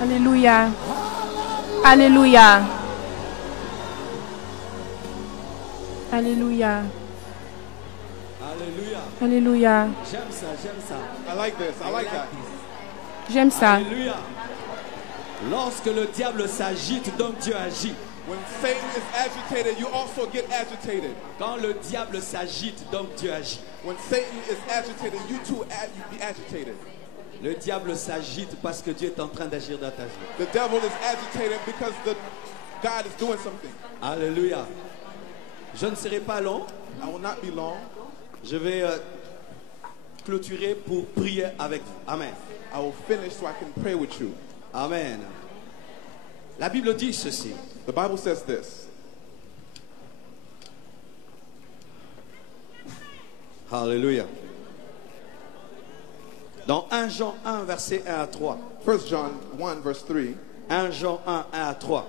Alléluia. Alléluia. Alléluia. Alléluia. Alléluia. J'aime ça, j'aime ça. I like this. I like that. J'aime ça. Alléluia. Lorsque le diable s'agite, donc Dieu agit. When Satan is agitated, you also get agitated. Quand le diable s'agite, donc Dieu agit. When Satan is agitated, you too you be agitated. Le diable s'agite parce que Dieu est en train d'agir dans ta vie. The devil is agitated because God is doing something. Alléluia. Je ne serai pas long. I will not be long. Je vais clôturer pour prier avec vous. Amen. I will finish so I can pray with you. Amen. La Bible dit ceci. The Bible says this. Alléluia. Dans 1 Jean 1, verset 1 à 3. 1 John 1, verse 3. 1 Jean 1, 1 à 3.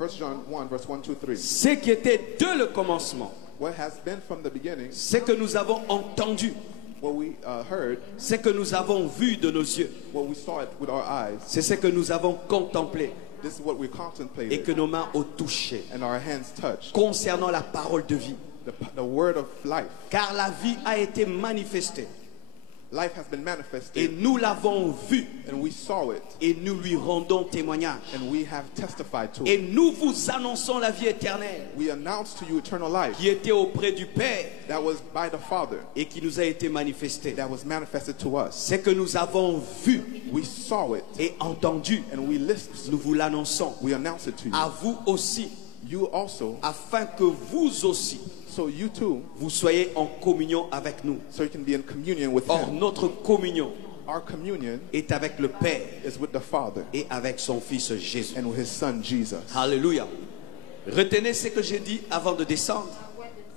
1 John 1, verse 1, 2, 3. Ce qui était de le commencement, What has been from the beginning, ce que nous avons entendu, what we heard, ce que nous avons vu de nos yeux, what we saw it with our eyes, c'est ce que nous avons contemplé this is what we et contemplated que nos mains ont touché and our hands touched. concernant la parole de vie. The word of life. Car la vie a été manifestée Life has been et manifested nous l'avons vue and we saw it et nous lui rendons témoignage. and we have testified to Et it. nous vous annonçons la vie éternelle We announce to you eternal life qui était auprès du Père that was by the Father, et qui nous a été manifestée. that was manifested to us. Ce que nous avons vu We saw it et entendu, and we listened. nous vous l'annonçons We announce it to you. à vous aussi, You also, afin que vous aussi, so you too, vous soyez en communion avec nous. so you can be in communion with Or Him. notre communion Our communion est avec le Père is with the Father et avec son Fils Jésus. and with His Son Jesus. Alléluia. Retenez ce que j'ai dit avant de descendre.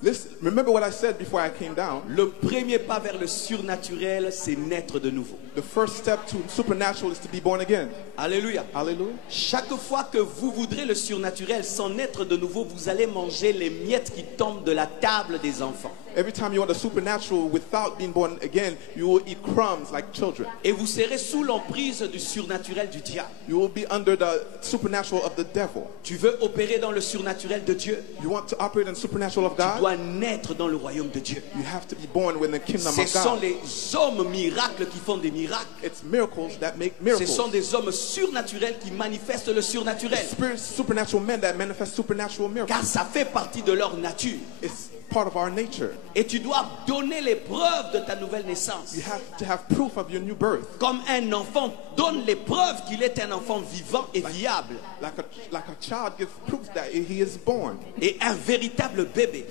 Listen, remember what I said before I came down. Le premier pas vers le surnaturel, c'est naître de nouveau. The first step to supernatural is to be born again. Alléluia. Hallelujah. Chaque fois que vous voudrez le surnaturel sans naître de nouveau, vous allez manger les miettes qui tombent de la table des enfants. Every time you want the supernatural without being born again, you will eat crumbs like children. Et vous serez sous l'emprise du surnaturel du diable. You will be under the supernatural of the devil. Tu veux opérer dans le surnaturel de Dieu? You want to operate in the supernatural of Tu God? dois naître dans le royaume de Dieu. You have to be born within the kingdom Ce of sont God. les hommes miracles qui font des miracles. It's miracles that make Ce miracles. sont des hommes surnaturels qui manifestent le surnaturel. Supernatural men that manifest supernatural miracles. Car ça fait partie de leur nature. It's part of our nature. Et tu dois donner les preuves de ta nouvelle naissance. You have to have proof of your new birth. Comme un enfant donne les preuves qu'il est un enfant vivant et viable. Like a child gives proof that he is born. Et un véritable bébé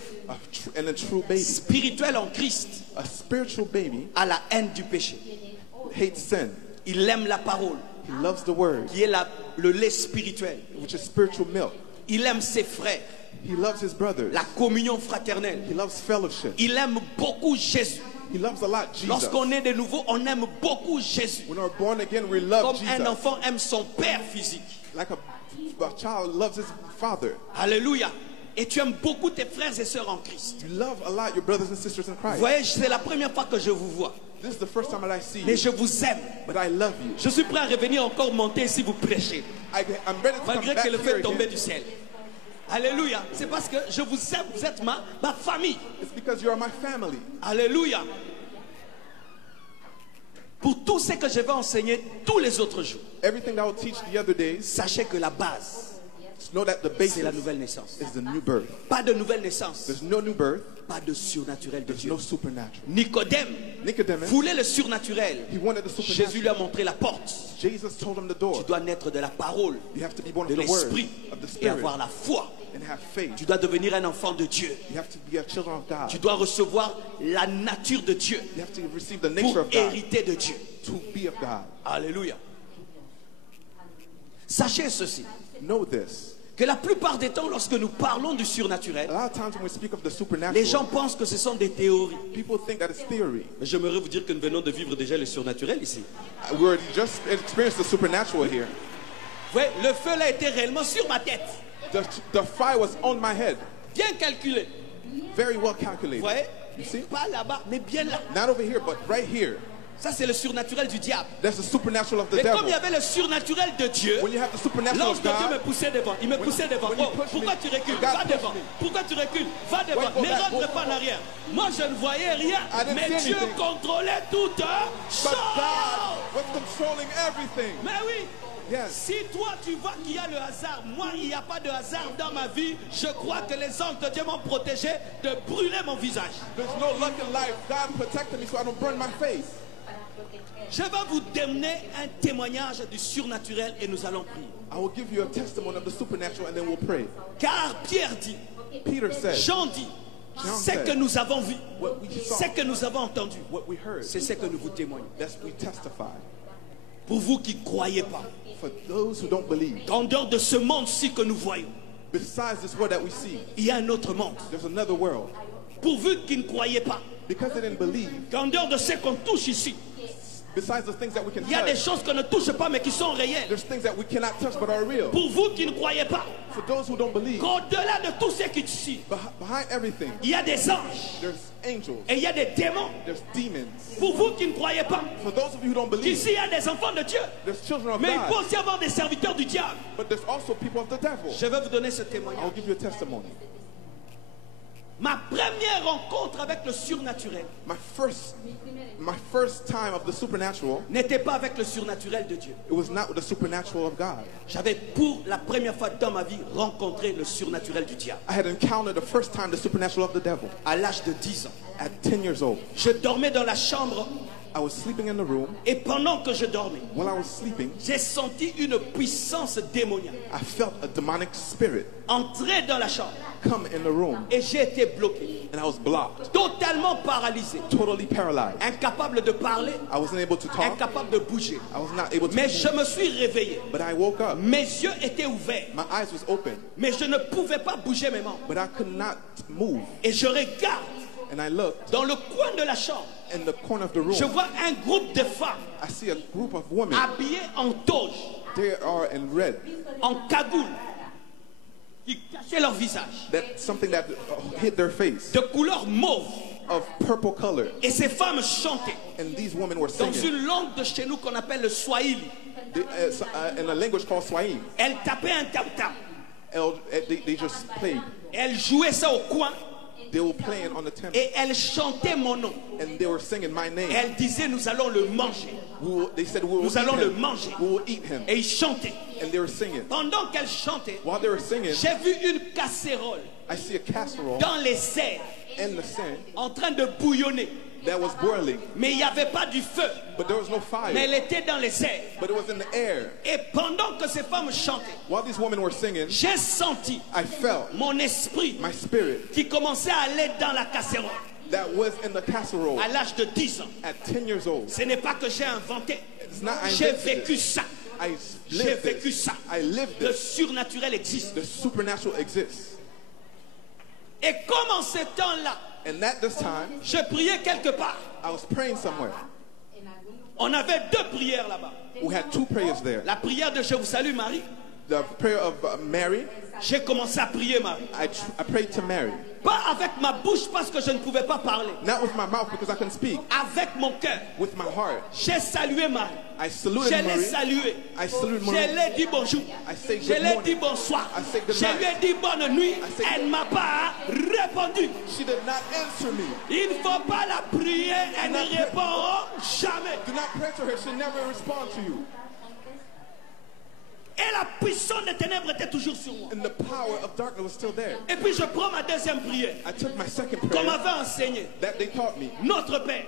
And a true baby. spirituel en Christ A spiritual baby a la haine du péché. hates sin. Il aime la parole, He loves the word, qui est le lait spirituel. which is spiritual milk. Il aime ses frères, He loves his brothers. la communion fraternelle. He loves fellowship. Il aime beaucoup Jésus. He loves a lot Jesus. Lorsqu'on est de nouveau, on aime beaucoup Jésus. When we're born again, we love Comme un Jesus. enfant aime son père physique. Like a child loves his father. Alléluia. Et tu aimes beaucoup tes frères et sœurs en Christ. You love a lot your brothers and sisters in Vous Christ. voyez, c'est la première fois que je vous vois. This is the first time that I see Mais you, je vous aime. but I love you. Je suis prêt à revenir encore monter si vous prêchez. I'm ready to come Malgré back que le here fait tomber again. du ciel. Alléluia. C'est parce que je vous aime. Vous êtes ma famille. It's because you are my family. Alléluia. Pour tout ce que je vais enseigner tous les autres jours, Everything that I will teach the other days, sachez que la base, know that the basis c'est la nouvelle naissance. is the new birth. Pas de nouvelle naissance, There's no new birth. pas de surnaturel de There's Dieu. no supernatural. Nicodème Nicodemus, voulait le surnaturel. he wanted the Jésus lui a supernatural. montré la porte. Jesus told him the door. Tu dois naître de la parole, You have to be born de of the word, l'esprit of the et spirit, avoir la foi. and have faith. Tu dois devenir un enfant de Dieu. You have to be a children of God. Tu dois recevoir la nature de Dieu You have to receive the nature pour of God hériter de Dieu. to be of God. Alléluia. Sachez ceci, Know this. que la plupart des temps, lorsque nous parlons du A surnaturel, lot of times when we speak of the les gens supernatural, pensent que ce sont des théories. people think that it's theory. Mais j'aimerais vous dire que nous venons de vivre déjà le surnaturel ici. We already just experienced the supernatural here. Vous voyez, le feu là était réellement sur ma tête. The fire was on my head. Bien calculé. Very well Vous calculated. voyez, You see? pas là-bas, mais bien là. Not over here, but right here. Ça, c'est le surnaturel du diable. That's the supernatural of the Mais devil. comme il y avait le surnaturel de Dieu, When you have the supernatural l'ange of de Dieu me God, poussait devant. Il me poussait devant. when you Oh, push pourquoi me, tu recules? God Va push devant. me. Pourquoi tu recules? Va devant. Wait, go Ne back, rentre go pas en forward. arrière. Moi, je ne voyais rien. I didn't Mais see Dieu anything. contrôlait toute but chose. God was controlling everything. Mais oui. Yes. Si toi tu vois qu'il y a le hasard, moi il n'y a pas de hasard dans ma vie, je crois que les anges de Dieu m'ont protégé de brûler mon visage. There's no luck in life. God protected me so I don't burn my face. Je vais vous donner un témoignage du surnaturel et nous allons prier. I will give you a testimony of the supernatural and then we'll pray. Car Pierre dit, Peter said, Jean dit, Jean ce said, que nous avons vu, what we saw, ce que nous avons entendu, what we heard, c'est ce que nous vous témoignons. that's we testify. Pour vous qui ne croyez pas, For those who don't believe, qu'en dehors de ce monde-ci que nous voyons, besides this world that we see, il y a un autre monde. there's another world. Pour vous qui ne croyez pas, Because they didn't believe, qu'en dehors de ce qu'on touche ici, besides the things that we can il y a des touch, choses qu'on ne touche pas mais qui sont réelles. there's things that we cannot touch but are real. Pour vous qui ne croyez pas, For those who don't believe, qu'au-delà de tout ce qui est ici, behind everything, il y a des anges there's angels, et il y a des démons. there's demons. Pour vous qui ne croyez pas, For those of you who don't believe, qu'ici il y a des enfants de Dieu, there's children of mais il peut God, aussi avoir des serviteurs du diable. but there's also people of the devil. Je vais vous donner ce I'll témoignage. give you a testimony. Ma première rencontre avec le surnaturel My first time of the supernatural, n'était pas avec le surnaturel de Dieu. it was not with the supernatural of God. J'avais pour la première fois dans ma vie rencontré le surnaturel du diable I had encountered the first time the supernatural of the devil à l'âge de 10 ans. at 10 years old. Je dormais dans la chambre I was sleeping in the room. et pendant que je dormais, While I was sleeping, j'ai senti une puissance démoniaque I felt a demonic spirit entrer dans la chambre come in the room, et j'ai été bloqué, and I was blocked, totalement paralysé, totally paralyzed. incapable de parler, I wasn't able to talk. incapable de bouger. I was not able to Mais move. je me suis réveillé. But I woke up. Mes yeux étaient ouverts, My eyes was open, mais je ne pouvais pas bouger mes membres. but I could not move. Et je regarde And I looked dans le coin de la chambre. in the corner of the room. Je vois un groupe de femmes I see a group of women. habillées en toge, They are in red. en cagoule, qui cachaient leur visage, That's something that hid their face, de couleur mauve. of purple color. Et ces femmes chantaient And these women were dans singing une langue de chez nous qu'on appelle le Swahili. in a language called Swahili. Elles tapaient un tam-tam. They just played. Elles jouaient ça au coin They were playing on the temple. et elles chantaient mon nom. And they were singing my name. Elles disaient nous allons le manger. They said, we will Nous eat allons le him. manger. We will eat him. Et ils chantaient. And they were singing. Pendant qu'elles chantaient, While they were singing, j'ai vu une casserole I see a casserole dans les airs in the sand en train de bouillonner. that was boiling, Mais il n'y avait pas du feu. but there was no Mais fire. elle était dans les airs. But it was in the air. Et pendant que ces femmes chantaient, While these women were singing, j'ai senti I felt mon esprit my spirit qui commençait à aller dans la casserole that was in the casserole à l'âge de 10 ans. at 10 years old. Ce n'est pas que j'ai inventé. It's not I J'ai invented vécu it. ça. I J'ai lived vécu this. ça. I lived Le this. surnaturel existe. The supernatural exists. Et comme en ce temps-là, And at this time, je priais quelque part. I was praying somewhere. On avait deux prières là-bas. We had two prayers there. La prière de Je vous salue Marie. The prayer of Mary, J'ai commencé à prier Marie. I prayed to Mary. Pas avec ma bouche parce que je ne pouvais pas parler. Not with my mouth because I couldn't speak. Avec mon cœur. With my heart. J'ai salué Marie. I Je saluted l'ai Mary. salué. I saluted Je Mary. lui ai dit bonjour. I say Je good lui ai morning. dit bonsoir. I say good Je night. lui ai dit bonne nuit. I say Elle ne m'a pas répondu. She did not answer me. Il ne faut pas la prier. Elle ne répond jamais. Do not pray to her. She'll never respond to you. Et la puissance des ténèbres était toujours sur moi. And the power of darkness was still there. Et puis je prends ma deuxième prière. I took my second Qu'on prayer m'avait enseigné. that they taught me. Notre Père.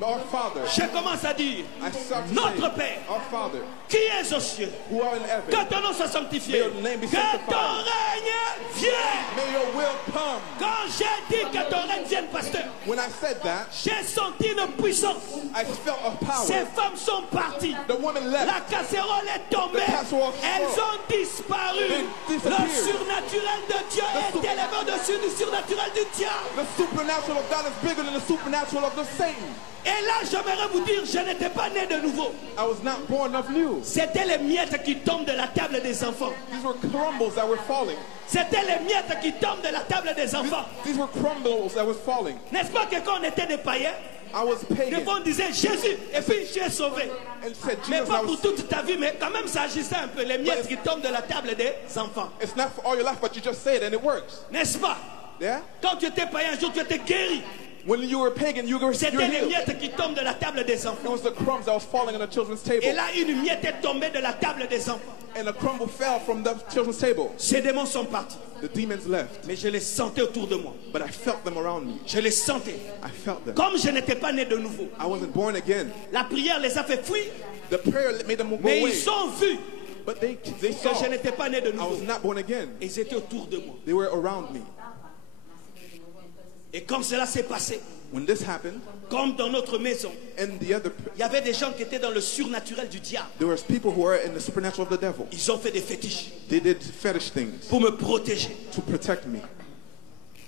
Our Father. Je commence à dire. I start to Notre say, Père. Our Father, Qui es aux cieux. who art in Que heaven, ton nom soit sanctifié. May your name be Que sanctified. ton règne vienne. may your will come. Quand j'ai dit que ton règne vienne, pasteur, When I said that, j'ai senti une puissance. I felt a Ces power. femmes sont parties. The woman left. La casserole est tombée. The casserole Elles fell. ont disparu. They Le disappeared. surnaturel de Dieu est The élevé au-dessus du surnaturel du diable. The supernatural of God is bigger than the supernatural of the Satan. Et là, j'aimerais vous dire, je n'étais pas né de nouveau. I was not born of new. C'était les miettes qui tombent de la table des enfants. These were crumbles that were falling. C'était les miettes qui tombent de la table des enfants. These were crumbles that were falling. N'est-ce pas que quand on était des païens, I was Des pagan. fois, on disait Jésus, et puis tu es sauvé. And said Mais Jesus, pas I pour was, toute ta vie, mais quand même, ça agissait un peu. Les miettes qui tombent de la table des enfants. it's not for all your life, but you just say it and it works. N'est-ce pas? Yeah? Quand tu étais païen, un jour, tu étais guéri. When you were pagan, you were C'était les healed. miettes qui tombent de la table des It enfants. was the crumbs that was falling on the children's Et table. là, une miette est tombée de la table des enfants. And a crumble fell from the children's table. Ces démons sont partis. The demons left. Mais je les sentais autour de moi. But I felt them around me. Je les sentais. I felt them. Comme je n'étais pas né de nouveau. I wasn't born again. La prière les a fait fuir. The prayer made them go Mais away. ils ont vu But they que saw je n'étais pas né de I was nouveau. not born again. Et ils étaient autour de moi. They were around me. Et quand cela s'est passé, When this happened, comme dans notre maison, and the other, il y avait des gens qui étaient dans le surnaturel du diable. there was people who were in the supernatural of the devil. Ils ont fait des fétiches They did fetish things pour me protéger. to protect me.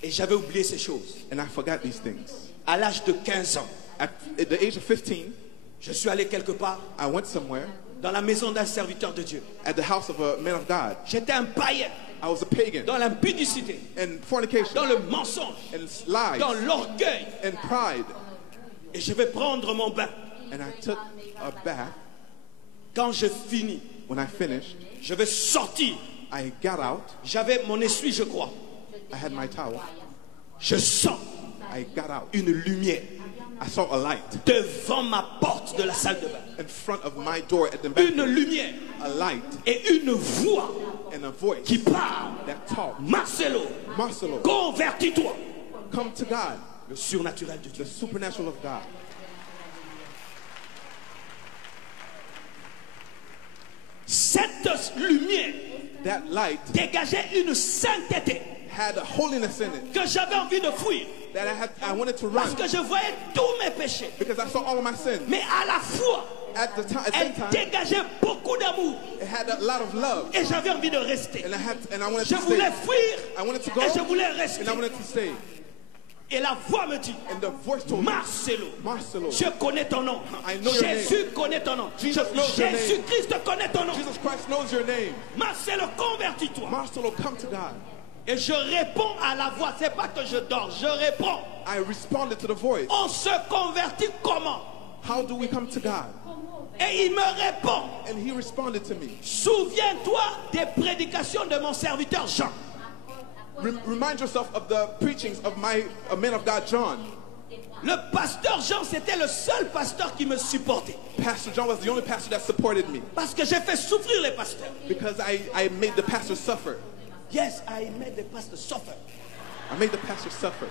Et j'avais oublié ces choses. And I forgot these things. À l'âge de 15 ans, At the age of 15, je suis allé quelque part I went somewhere dans la maison d'un serviteur de Dieu. at the house of a man of God. J'étais un païen I was a pagan dans l'impudicité, and fornication dans le mensonge, and lies dans l'orgueil. and pride. Et je vais prendre mon bain. And I took a bath. Quand je finis, When I finished, je vais sortir. I got out. J'avais mon essuie, je crois. I had my towel. Je sens I got out. une lumière I saw a light devant ma porte de la salle de bain. in front of my door at the Une bathroom. lumière A light et une voix and a voice qui parle. that talked. Marcelo, Marcelo, convertis-toi. come to God, Le surnaturel de the Dieu. supernatural of God. Cette lumière That light dégageait une sainteté had a holiness in it que j'avais envie de fuir. that I wanted to run Parce que je voyais tous mes péchés. because I saw all of my sins. Mais à la fois, At the elle same time, dégageait beaucoup d'amour. it had a lot of love, Et j'avais envie de rester. and I wanted Je to voulais stay. fuir I wanted to go, et je voulais rester. and I wanted to stay. Et la voix me dit, And the voice told me, Marcelo, Marcelo, je connais ton nom. I know your name. Jésus connaît ton nom. Jesus knows your name. Jésus-Christ connaît ton nom. Jesus Christ knows your name. Marcelo, convertis-toi. Marcelo, come to God. Et je réponds à la voix. C'est pas que je dors, je réponds. I responded to the voice. On se convertit comment? How do we come to God? Et il me répond. And he responded to me. Souviens-toi des prédications de mon serviteur Jean. Remind yourself of the preachings of my man of God, John. Le pasteur Jean, c'était le seul pasteur qui me supportait. Pastor John was the only pastor that supported me Parce que j'ai fait souffrir les pasteurs. because I made the pastor suffer. Yes, I made the pastor suffer. I made the pastor suffer.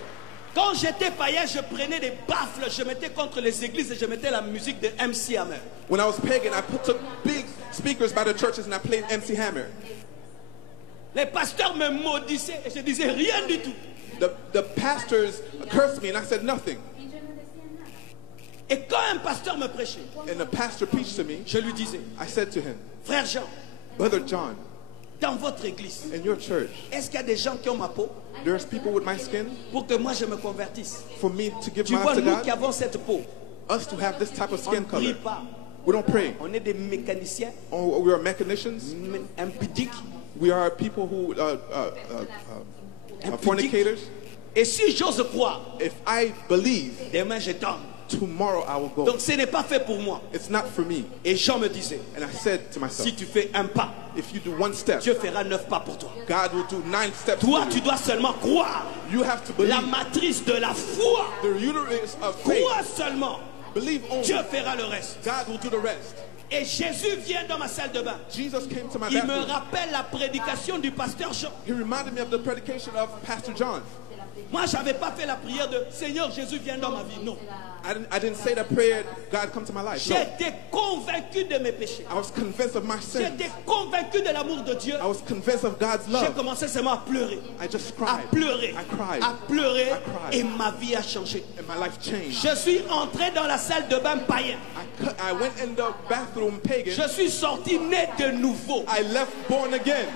Quand j'étais païen, je prenais des baffles, je mettais contre les églises et je mettais la musique de MC Hammer. When I was pagan, I took big speakers by the churches and I played MC Hammer. Les pasteurs me maudissaient et je disais rien du tout. The pastors cursed me and I said nothing. Et quand un pasteur me prêchait, And the pastor preached to me. je lui disais, I said to him, frère Jean, Brother John, dans votre église, in your church, est-ce qu'il y a des gens qui ont ma peau there's people with my skin pour que moi je me convertisse? for me to give Tu my vois, life to nous God. qui avons cette peau, Us to have this type of on skin ne prie color. pas. We don't pray. On est des mécaniciens, Oh, we are mechanicians. impudiques. We are people who fornicators. Et si j'ose croire, If I believe, demain je tombe. tomorrow I will go. Donc ce n'est pas fait pour moi. It's not for me. Et Jean me disait, And I said to myself, si tu fais un pas, if you do one step, Dieu fera 9 pas pour toi. God will do 9 steps. Toi, for tu you. dois seulement croire. You have to La believe. matrice de la foi. The uterus of faith. Crois seulement. Believe only. Dieu fera le reste. God will do the rest. Et Jésus vient dans ma salle de bain. Jesus came to my Il me bathroom. rappelle la prédication du pasteur Jean. He reminded me of the predication of Pastor John. Moi, je n'avais pas fait la prière de Seigneur Jésus viens dans ma vie. Non. I didn't say that prayer, God come to my life. No. J'étais convaincu de mes péchés. I was convinced of my sins. J'étais convaincu de l'amour de Dieu. I was convinced of God's J'ai love. commencé seulement à pleurer. I just À cried. pleurer. I cried. À pleurer. I cried. Et ma vie a changé. And my life changed. Je suis entré dans la salle de bain païen. I went in the bathroom pagan. Je suis sorti né de nouveau. I left born again.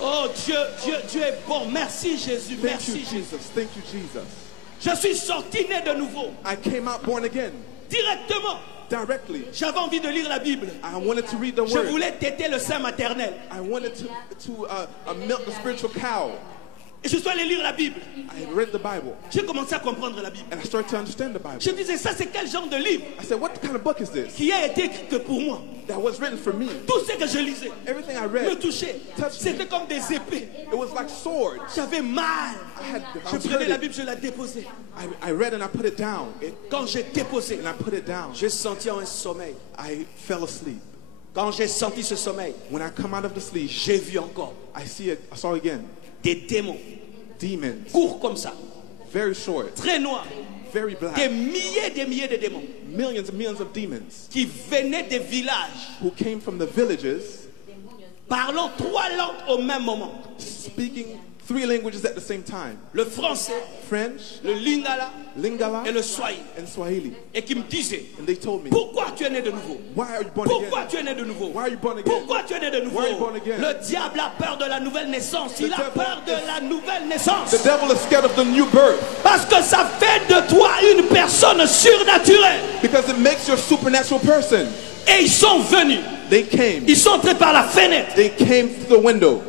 Oh Dieu est bon. Merci Jésus. Thank you, Merci Jésus. Jesus. Thank you, Jesus. Je suis sorti né de nouveau. I came out born again Directement. directly. J'avais envie de lire la Bible. I wanted to read the Je word. voulais téter le sein maternel. I wanted to milk the spiritual cow. Et je suis allé lire la Bible. I read the Bible. J'ai commencé à comprendre la Bible. And I started to understand the Bible. Je disais, ça c'est quel genre de livre I said, what kind of book is this? qui a été écrit que pour moi? That was written for me. Tout ce que je lisais Everything I me read, touchait. C'était comme des épées. it was like swords. J'avais mal. I Je was prenais la hurting. Bible, je la déposais. I read and I put it down. Et quand j'ai déposé, And I put it down. j'ai senti un sommeil. I fell asleep. Quand j'ai senti ce sommeil, When I come out of the sleep, j'ai vu encore I saw again des démons demons, courts comme ça, very short, très noirs, very black, des milliers de démons millions and millions of demons qui venaient des villages, who came from the villages parlant 3 langues au même moment. speaking 3 languages at the same time. Le français, French, le lingala Lingala, et le swahili. and Swahili. Et qui me disaient, And they told me, pourquoi tu es né de nouveau? why are you born Pourquoi again? tu es né de nouveau? Why are you born again? Pourquoi tu es né de nouveau? Why are you born again? Le diable a peur de la nouvelle naissance. Il a devil peur de la nouvelle naissance. The devil is scared of the new birth Parce que ça fait de toi une personne surnaturelle. because it makes you a supernatural person. Et ils sont venus. They came. Ils sont entrés par la fenêtre. They came through the window.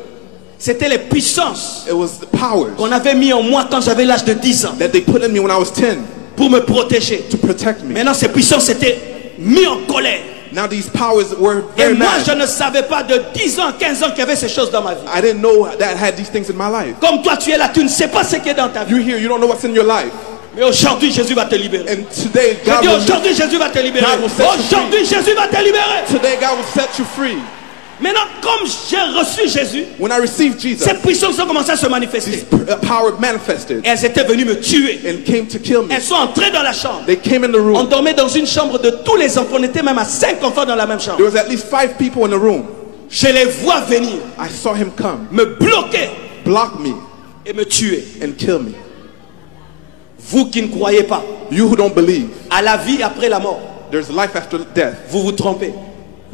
C'était les puissances It was the powers qu'on avait mis en moi quand j'avais l'âge de 10 ans that they put in me when I was 10 pour me protéger. to protect me. Maintenant, ces puissances étaient mises en colère. Now these powers were Et very moi, je mad. ne savais pas de 10 ans, 15 ans qu'il y avait ces choses dans ma vie. I didn't know that I had these things in my life. Comme toi, tu es là, tu ne sais pas ce qui est dans ta vie. You here, you don't know what's in your life. Mais aujourd'hui, Jésus va te libérer. And today, Je God dis will, aujourd'hui, Jésus va te libérer. God will set you free. Aujourd'hui, Jésus va te libérer. today God will set you free. Maintenant, comme j'ai reçu Jésus, When I received Jesus, ces puissances ont commencé à se manifester. power manifested Et elles étaient venues me tuer. and came to kill me. Elles sont entrées dans la chambre. They came in the On room. dormait dans une chambre de tous les enfants. On était même à 5 enfants dans la même chambre. There was at least 5 people in the room. Je les vois venir, I saw him come, me bloquer block me, et me tuer. and kill me. Vous qui ne croyez pas You who don't believe à la vie après la mort, there's life after death, vous vous trompez.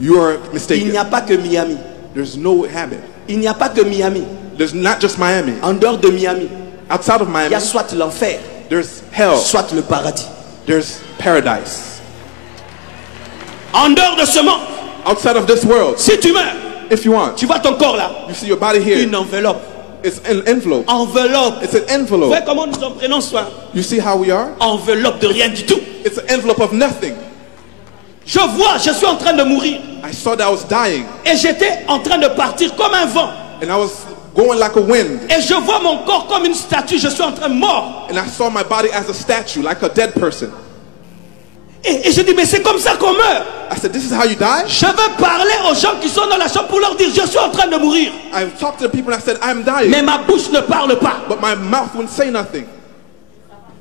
you are Il n'y mistaken. a pas que Miami. There's no habit. Il n'y a pas que Miami. There's not just Miami. En dehors de Miami, Outside of il Miami, y a soit l'enfer, there's hell, soit le paradis. there's paradise. En dehors de ce monde, Outside of this world, si tu meurs, if you want, tu vois ton corps là, you see your body here. une enveloppe. It's an envelope. Enveloppe. It's an Vous envelope. voyez comment nous en prenons soin? You see how we are? Enveloppe de rien du tout. It's an envelope of nothing. Je vois, je suis en train de mourir. I saw that I was dying, Et j'étais en train de partir comme un vent. and I was going like a wind. Et je vois mon corps comme une statue. Je suis en train de mort. And I saw my body as a statue, like a dead person. Et je dis, mais c'est comme ça qu'on meurt. I said, this is how you die? Je veux parler aux gens qui sont dans la chambre pour leur dire, je suis en train de mourir. I talked to the people and I said, I'm dying. Mais ma bouche ne parle pas. But my mouth wouldn't say nothing.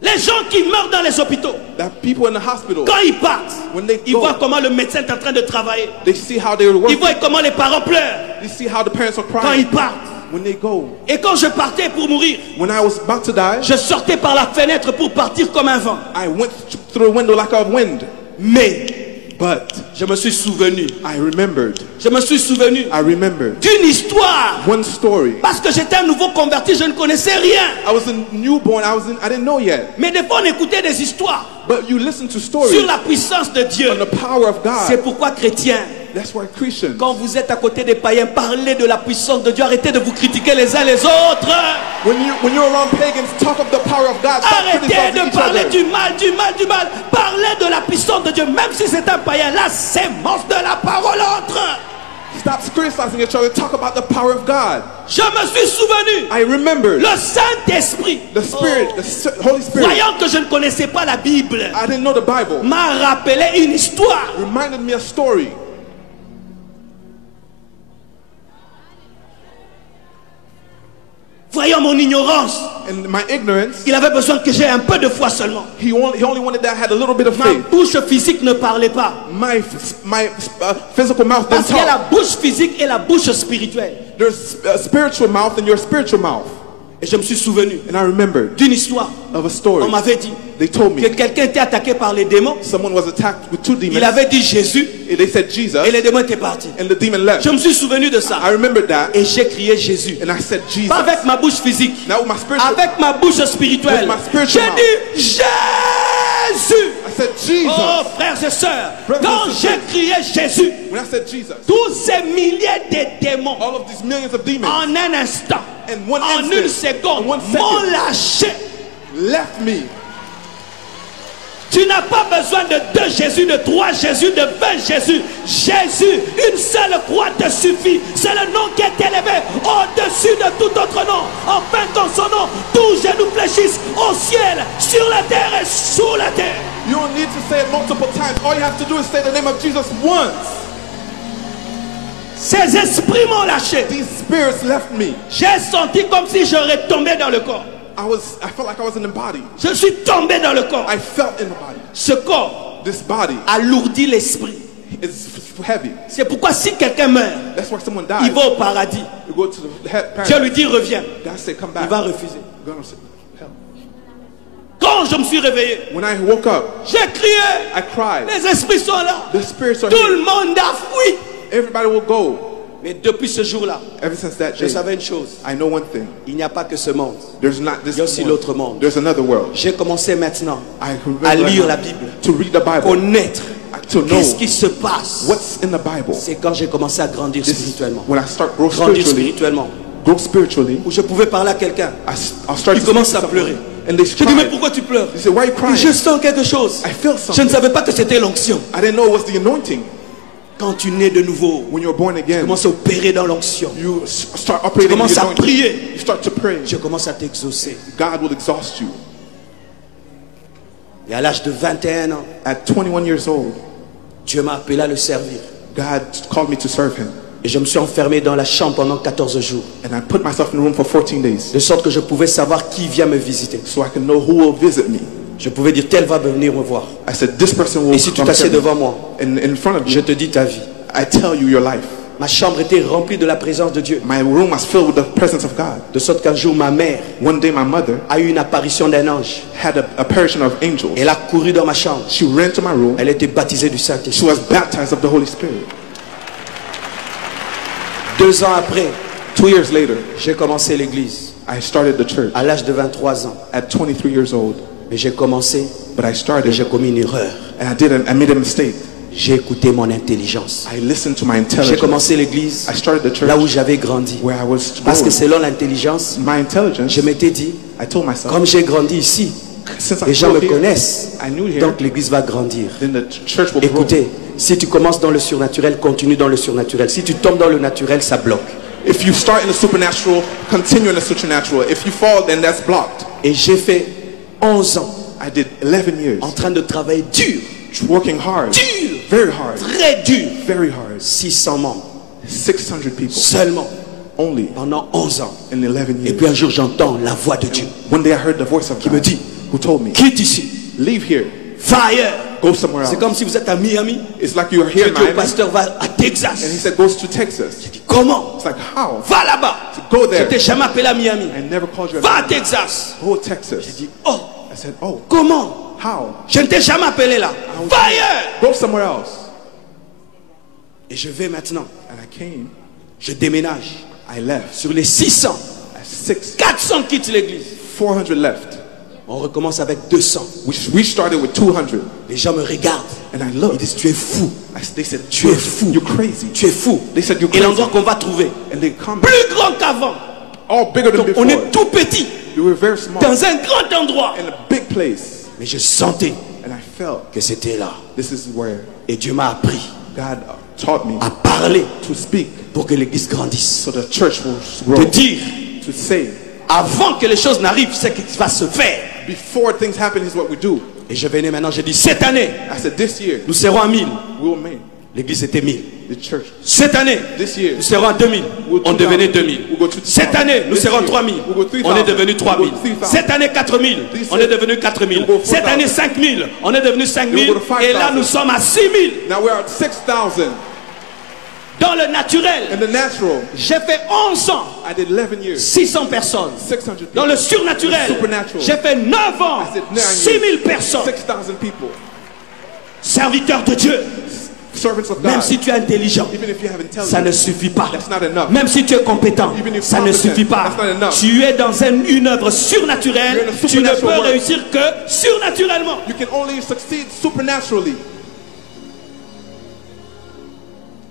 Les gens qui meurent dans les hôpitaux, That people in the hospital, quand ils partent, when they ils go, voient comment le médecin est en train de travailler. they see how they were Ils working. voient comment les parents pleurent They see how the parents are quand ils crying. partent. When they go, Et quand je partais pour mourir, when I was about to die, je sortais par la fenêtre pour partir comme un vent. I went through a window like a wind. Mais But je me suis souvenu. I remembered. Je me suis souvenu I remembered d'une histoire. one story. Parce que j'étais un nouveau converti, je ne connaissais rien. I was a newborn. I didn't know yet. Mais des fois on écoutait des histoires But you listen to sur stories la puissance de Dieu. on the power of C'est God. pourquoi chrétiens, That's why Christians, quand vous êtes à côté des païens, parlez de la puissance de Dieu. Arrêtez de vous critiquer les uns les autres. when you're around pagans, talk of the power of God. Stop Arrêtez criticizing de each parler other. du mal. Parlez de la puissance de Dieu. Même si c'est un païen, la sémence de la parole entre. Stop criticizing each other. Talk about the power of God. Je me suis souvenu. I remembered Le Saint-Esprit, the Spirit, the Holy Spirit. voyant que je ne connaissais pas la Bible, I didn't know the Bible. m'a rappelé une histoire. Reminded me a story. Voyant mon ignorance, And my ignorance, il avait besoin que j'aie un peu de foi seulement. he only wanted that I had a little bit of Ma faith. bouche physique ne parlait pas. My physical mouth Parce didn't qu'il y a la talk. bouche physique et la bouche spirituelle. There's a spiritual mouth and your spiritual mouth. Et je me suis souvenu And I remembered d'une histoire. of a story. On m'avait dit They told que me quelqu'un était attaqué par les démons. someone was attacked with 2 demons. Il avait dit Jésus And they said Jesus, et les démons étaient partis. and the demon left. Je me suis souvenu de ça. I remembered that, Et j'ai crié Jésus. and I said Jesus. Pas avec ma bouche physique, Now with my spiritual, avec ma bouche spirituelle. With my spiritual J'ai dit Jésus. I I said, Jesus. Oh, frères et sœurs, Brothers quand and j'ai sisters. crié Jésus, When I said Jesus, tous ces milliers de démons, all of these millions of demons en un instant, in one en instant, une seconde, in one m'ont second, lâché. left me. Tu n'as pas besoin de 2 Jésus, de 3 Jésus, de 20 Jésus. Jésus, une seule croix te suffit. C'est le nom qui est élevé au-dessus de tout autre nom. Afin qu'en son nom, tous genou fléchissent au ciel, sur la terre et sous la terre. You don't need to say it multiple times. All you have to do is say the name of Jesus once. Ces esprits m'ont lâché. These spirits left me. J'ai senti comme si j'aurais tombé dans le corps. I felt like I was in the body. Je suis tombé dans le corps. I felt in the body. Ce corps This body alourdit l'esprit. is heavy. C'est pourquoi si quelqu'un meurt, That's why someone il dies. va au paradis. You go to the Dieu paradise. lui dit reviens. God say, come Il back. va refuser. You're gonna say, hell. Quand je me suis réveillé, When I woke up, j'ai crié. I cried. Les esprits sont là. The spirits are Tout here. le monde a fui. Everybody will go. Mais depuis ce jour-là, Ever since that je day, savais une chose. I know one thing. Il n'y a pas que ce monde. There's not this Il y a aussi one. l'autre monde. There's another world. J'ai commencé maintenant I remember à right lire now la Bible, to read the Bible, connaître to know qu'est-ce qui se passe. what's in the Bible. C'est quand j'ai commencé à grandir This is spirituellement. when I start grow Grandir spiritually, spirituellement. grow spiritually. Où je pouvais parler à quelqu'un. I'll start Il to commence speak à to pleurer. someone, and they Je dis mais cry. pourquoi tu pleures? They say, why are you crying? Je sens quelque chose. I feel Je ne something. savais pas que c'était l'onction. I didn't know it was the anointing. Quand tu nais de nouveau, When you're born tu again, commences à opérer dans l'onction. you start Tu operating in commences the à anointing. prier. You start to pray. Je commence à t'exaucer. God will exhaust you. Et à l'âge de 21 ans, At 21 years old, Dieu m'a appelé à le servir. God called me to serve him. Et je me suis enfermé dans la chambre pendant 14 jours. And I put myself in the room for 14 days De sorte que je pouvais savoir qui vient me visiter. so I can know who will visit me. Je pouvais dire, tel va venir me voir. I said, this person will Et si tu come t'assieds to me. devant moi, In front of je you, te dis ta vie. I tell you your life. Ma chambre était remplie de la présence de Dieu. My room was filled with the presence of God. De sorte qu'un jour, ma mère One day my mother a eu une apparition d'un ange. had a apparition of angels. Elle a couru dans ma chambre. She ran to my room. Elle était baptisée du She Saint-Esprit. was baptized of the Holy Spirit. 2 ans après, 2 years later, j'ai commencé l'église. I started the church À l'âge de 23 ans. at 23 years old. Mais j'ai commencé But I et started j'ai commis une erreur. and I made a mistake. J'ai écouté mon intelligence. I listened to my J'ai intelligence. commencé l'église I started the church là où j'avais grandi. where I was Parce que growing. selon l'intelligence, My intelligence, je m'étais dit, I told myself, comme j'ai grandi ici, since les I gens grew me up here, connaissent, I knew here, donc l'église va grandir. then the church will grow. Écoutez, si tu commences dans le surnaturel, continue dans le surnaturel. Si tu tombes dans le naturel, ça bloque. If you start in the supernatural, continue in the supernatural. If you fall, then that's blocked. Et j'ai fait 11 ans I did 11 years en train de travailler dur, working hard, dur, very hard, très dur. very hard. 600 membres 600 people seulement only pendant 11 ans. in 11 Et years. puis un jour, j'entends la voix de Dieu One day I heard the voice of qui me God dit, who told me, quitte ici, leave here, va ailleurs. go somewhere C'est else. comme si vous êtes à Miami. It's like you're here Je in dis au Miami, pasteur, va à and he Texas. said, goes to Texas. Comment? It's like, how? Va là-bas. Go Je there. t'ai jamais appelé à Miami. I never called you Va à at Texas. Go to Texas. Je dis, oh, I said, oh, comment? how? Je ne t'ai jamais appelé là. Va ailleurs. Go somewhere else. Et je vais maintenant. And I came, Je déménage. I left. Sur les 600, At 6, 400 quittent l'église. 400 left. On recommence avec 200. We started with 200. Les gens me regardent. And I Ils looked. disent, tu es fou. They said, Tu es fou. you're crazy. Tu es fou. They said, you're Et crazy. l'endroit qu'on va trouver, And they come plus grand qu'avant. all bigger than Donc before. on est tout petit, We were very small dans un grand endroit. in a big place. Mais je sentais And I felt que c'était là. this is where Et Dieu m'a appris God taught me à parler to speak pour que l'église grandisse. so the church will De grow. dire, To say, avant que les choses n'arrivent, c'est ce qui va se faire. before things happen is what we do. Et je venais maintenant, je dis, cette année, I said, this year, nous serons à 1000. we will make L'église était 1000. the church. Cette année, This year, nous serons à 2000. we'll On 2000. devenait 2000. We'll go 2000. Cette année, nous This serons year, 3000. we'll go 3000. On est devenu 3000. We'll go 3000. Cette année, 4000. This On year, est devenu 4000. we'll go Cette 4000. année, 5000. On est devenu 5000. We'll go to 5000. Et là, nous sommes à 6000. Now we're at 6,000. Dans le naturel, In the natural, j'ai fait 11 ans, I did 11 years, 600 personnes. 600 people. Dans le surnaturel, The supernatural, j'ai fait 9 ans, I said 9 years, 6000 personnes. 6,000 people. Serviteurs de Dieu, servants of Même God, si tu es intelligent, even if you have ça ne intelligence, suffit pas. that's not enough. Même si tu es compétent, Even if ça ne competent, suffit pas. that's not enough. Tu es dans une œuvre You're surnaturelle. in a Tu ne peux supernatural work. réussir que surnaturellement. You can only succeed supernaturally.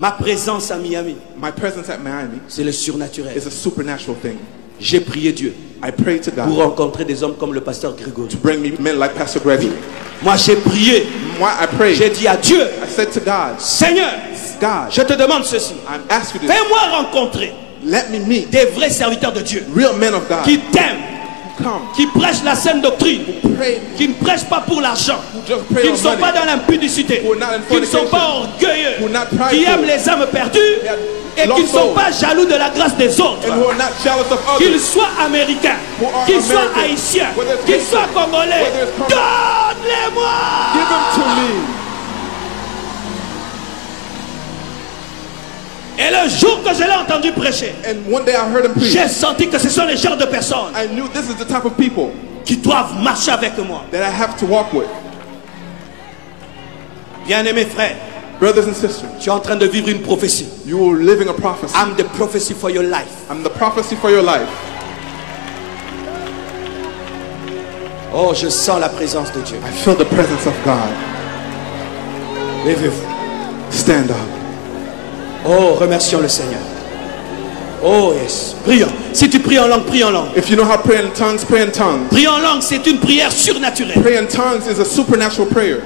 Ma présence à Miami, My presence at Miami c'est le surnaturel. is a supernatural thing. J'ai prié Dieu I pray to pour God rencontrer des hommes comme le pasteur Grégory. to bring me men like Pastor Gregory. Moi, j'ai prié. Why I prayed, J'ai dit à Dieu, I said to God, Seigneur, God, je te demande ceci. I'm asking you this. Fais-moi rencontrer Let me meet des vrais serviteurs de Dieu real men of God qui t'aiment, come, qui prêchent la saine doctrine, pray, qui ne prêchent pas pour l'argent, who just pray qui ne on sont money, pas dans l'impudicité, who are not in qui ne sont fornication, pas orgueilleux, who are not qui prideful, aiment les âmes perdues et qui ne lost sont souls, pas jaloux de la grâce des autres. and who are not jealous of Qu'ils others. soient américains, Who are qu'ils soient American, haïtiens, whether it's qu'ils Haitian, soient congolais, whether it's Congolais. donne-les-moi. Give them to me. Et le jour que je l'ai entendu prêcher, And one day I heard him preach. j'ai senti que ce sont les genres de personnes I knew this is the type of people qui doivent marcher avec moi. that I have to walk with. Bien-aimés frères, Brothers and sisters, tu es en train de vivre une prophétie. you are living a prophecy. I'm the prophecy for your life. I'm the prophecy for your life. Oh, je sens la présence de Dieu. I feel the presence of God. Levez-vous. Stand up. Oh, remercions le Seigneur. Oh, yes. Prions. Si tu pries en langue, prie en langue. If you know how to pray in tongues, pray in tongues. Prier en langue, c'est une prière surnaturelle. Pray in tongues is a supernatural prayer.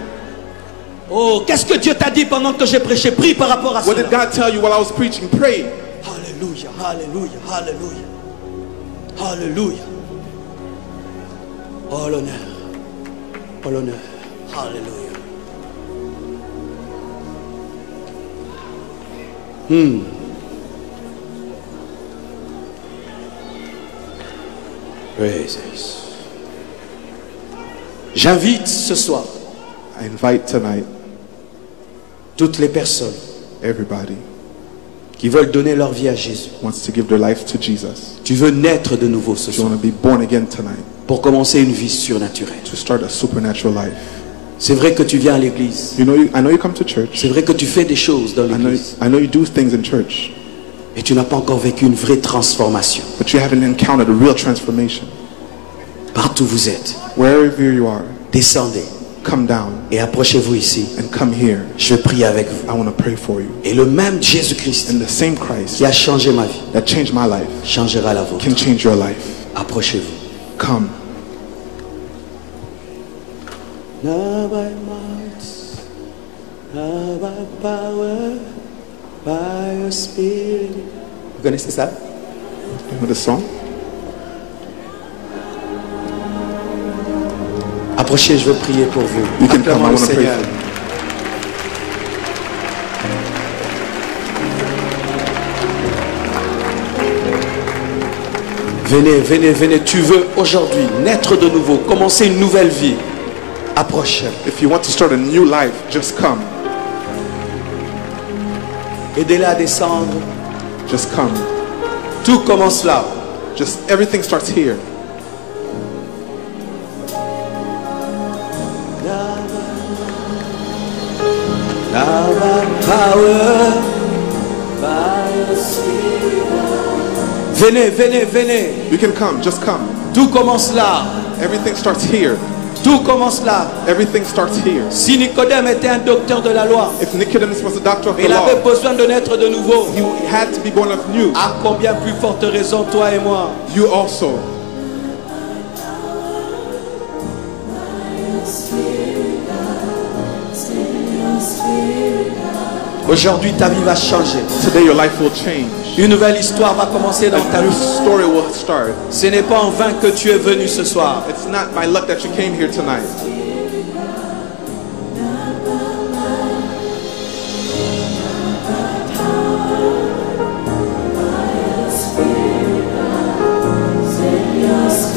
Oh, qu'est-ce que Dieu t'a dit pendant que j'ai prêché? Prie par rapport à What did cela. God tell you while I was preaching? Pray. Alléluia, alléluia, alléluia. Alléluia. Oh l'honneur. Oh l'honneur. Alléluia. Praises. J'invite ce soir I invite tonight toutes les personnes everybody qui veulent donner leur vie à Jésus. who wants to give their life to Jesus. Tu veux naître de nouveau ce If you soir want to be born again tonight, pour commencer une vie surnaturelle. to start a supernatural life. C'est vrai que tu viens à l'église. I know you come to church. C'est vrai que tu fais des choses dans l'église. I know you do things in church, Mais tu n'as pas encore vécu une vraie transformation. but you haven't encountered a real transformation. Partout où vous êtes, Wherever you are, descendez come down et approchez-vous ici. and come here. Je vais prier avec vous. I want to pray for you. Et le même Jésus-Christ And the same Christ qui a changé ma vie that changed my life changera la vôtre. can change your life. Approchez-vous. Come. Not by might, not by power, by your spirit. Vous connaissez ça? You know the song? Approchez, je veux prier pour vous. You can come, Acclamons I le want to pray Seigneur. for you. Venez, venez, venez. Tu veux aujourd'hui naître de nouveau, commencer une nouvelle vie. Approche. If you want to start a new life, just come. Aidez-la à descendre. Just come. Tout commence là. Just everything starts here. Now by power, by your spirit. Venez, venez, venez. You can come, just come. Tout commence là. Everything starts here. Tout commence là. Everything starts here. Si Nicodème était un docteur de la loi, If Nicodemus was a doctor of the il avait law, besoin de naître de nouveau. he had to be born of new. À combien plus forte raison toi et moi? You also. Aujourd'hui, ta vie va changer. Today your life will change. Une nouvelle histoire va commencer dans ta A new vie. story will start. Ce n'est pas en vain que tu es venu ce soir. It's not by luck that you came here tonight.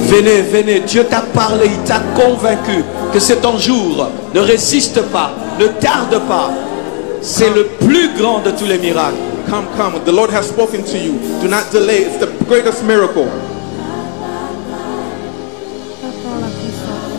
Venez, venez. Dieu t'a parlé, il t'a convaincu que c'est ton jour. Ne résiste pas, ne tarde pas. C'est le plus grand de tous les miracles. Come, come. The Lord has spoken to you. Do not delay. It's the greatest miracle. Attends la puissance.